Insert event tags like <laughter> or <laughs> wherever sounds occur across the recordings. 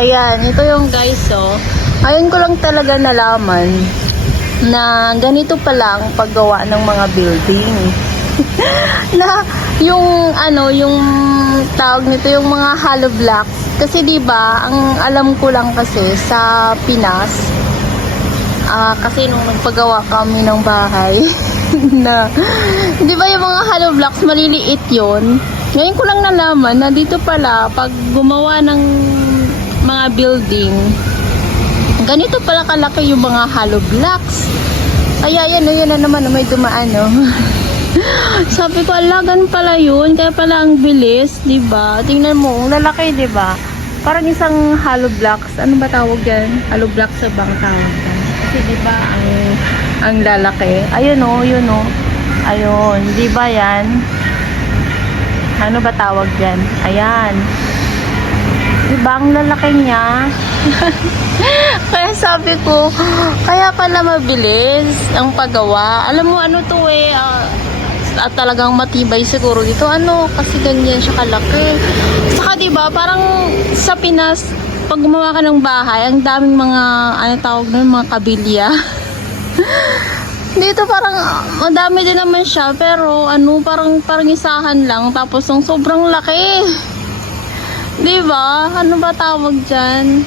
Ayan, ito yung guys, oh. Ayun ko lang talaga nalaman na ganito pa lang paggawa ng mga building. <laughs> na yung ano, yung tawag nito yung mga hollow blocks. Kasi 'di ba, ang alam ko lang kasi sa Pinas ah kasi nung nagpagawa kami ng bahay <laughs> na 'di ba yung mga hollow blocks maliliit 'yon. Ngayon ko lang nalaman na dito pala pag gumawa ng mga building ganito pala kalaki yung mga hollow blocks. Kaya yan, oh, yan na naman, oh, may dumaan, no? <laughs> Sabi ko, alagan pala yun, kaya pala ang bilis, di ba? Tingnan mo, ang lalaki, di ba? Parang isang hollow blocks. Ano ba tawag yan? Hollow blocks sa bang? Kasi di ba, ang, ang lalaki. Ayun, oh, yun, oh. Ayun, di ba yan? Ano ba tawag yan? Ayan. Diba, ang lalaki niya. <laughs> kaya sabi ko, kaya pala mabilis ang paggawa. Alam mo, ano to eh, ah, at talagang matibay siguro dito. Ano, kasi ganyan siya kalaki. Saka diba, parang sa Pinas, pag gumawa ka ng bahay, ang daming mga, ano tawag nun, mga kabilya. <laughs> Dito parang madami din naman siya pero ano parang parang isahan lang tapos ang sobrang laki. 'Di ba? Ano ba tawag diyan?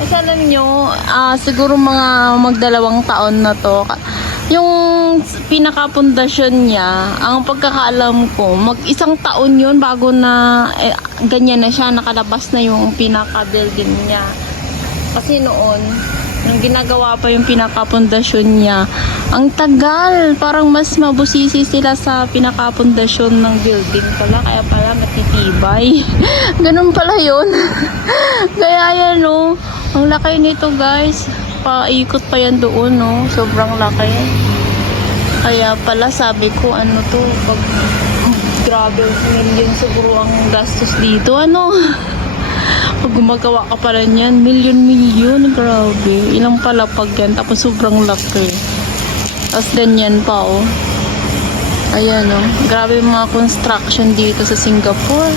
Kasi alam nyo, ah, siguro mga magdalawang taon na to. Yung pinakapundasyon niya, ang pagkakaalam ko, mag isang taon yun bago na eh, ganyan na siya, nakalabas na yung pinaka-building niya. Kasi noon, nung ginagawa pa yung pinakapundasyon niya, ang tagal, parang mas mabusisi sila sa pinakapundasyon ng building pala, kaya pala matitibay. <laughs> Ganun pala yun. <laughs> kaya yan, no. Ang laki nito, guys. Paikot pa yan doon, no. Sobrang laki. Kaya pala sabi ko, ano to, pag grabe, million siguro ang gastos dito, ano. <laughs> Pag gumagawa ka pala niyan, million-million, grabe. Ilang palapag yan, tapos sobrang laki. Tapos ganyan pa, oh. Ayan, oh. Grabe yung mga construction dito sa Singapore.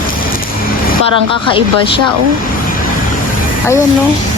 Parang kakaiba siya, oh. Ayan, oh.